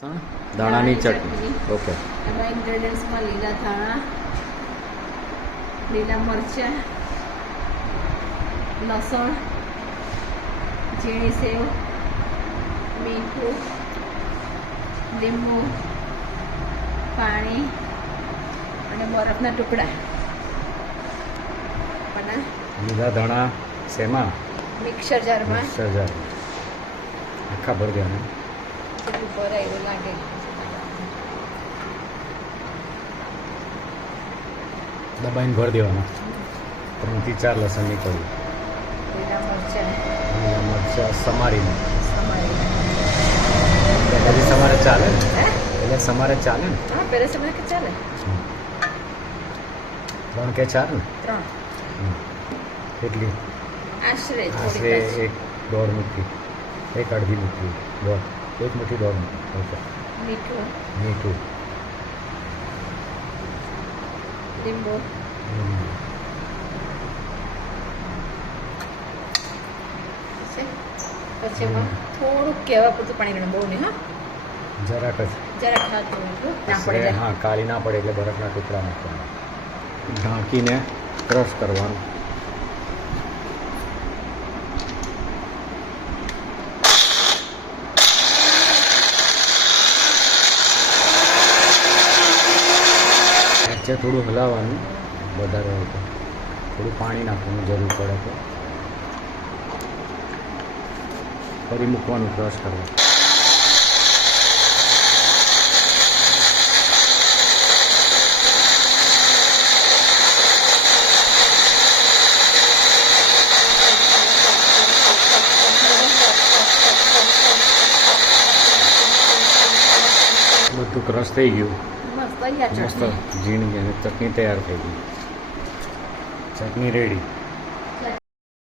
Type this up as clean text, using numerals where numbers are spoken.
દાણાની ચટણી. Okay. એમાં ઇન્ગ્રેડિયન્ટ્સમાં લીલા ધાણા, લીલા મરચાં, લસણ, ઝીણી સેવ, મીઠું, લીંબુ, પાણી અને બરફના ટુકડા. અને લીલા ધાણા શેમાં? મિક્સર જારમાં મિક્સર જાર. આખા ભરી દેવાના. જેટલું ભરાય એવું લાગે. દબાઈને ભરી દેવાના. 3 થી 4 લસણની કળી. લીલા મરચાં લીલા મરચાં સમારીને. સમારીને. પછી સમારે ચાલે ને? હે? એટલે સમારે ચાલે ને? હા, પહેલાં સમય કે ચાલે 3 કે 4 ને? 3 કેટલી? આશરે આશરે થોડીક 1.5 મુઠ્ઠી, 1 અડધી મુઠ્ઠી, 1 મુઠ્ઠી 1.5 મુઠ્ઠી. ઓકે. મીઠું, મીઠું, લીંબુ, છે. પછી એમાં થોડુંક કહેવા પૂરતું પાણી ગણે, બહુ નહીં. હા, જરાક જ. જરાક હાથ ધોવાનું ના આશરે, પડે. હા, કાળી ના પડે એટલે બરફના ટુકડા નાખવાના. ઢાંકીને ક્રશ કરવાનું. વચ્ચે થોડું હલાવવાનું, વધારે હોય તો થોડું પાણી નાખવાનું જરૂર પડે તો. ફરી મૂકવાનું, ક્રશ કરવાનું. બધું ક્રશ થઈ ગયું. મસ્ત તૈયાર મસ્ત ચટણી. ઝીણી ચટણી તૈયાર થઈ ગઈ. ચટણી રેડી.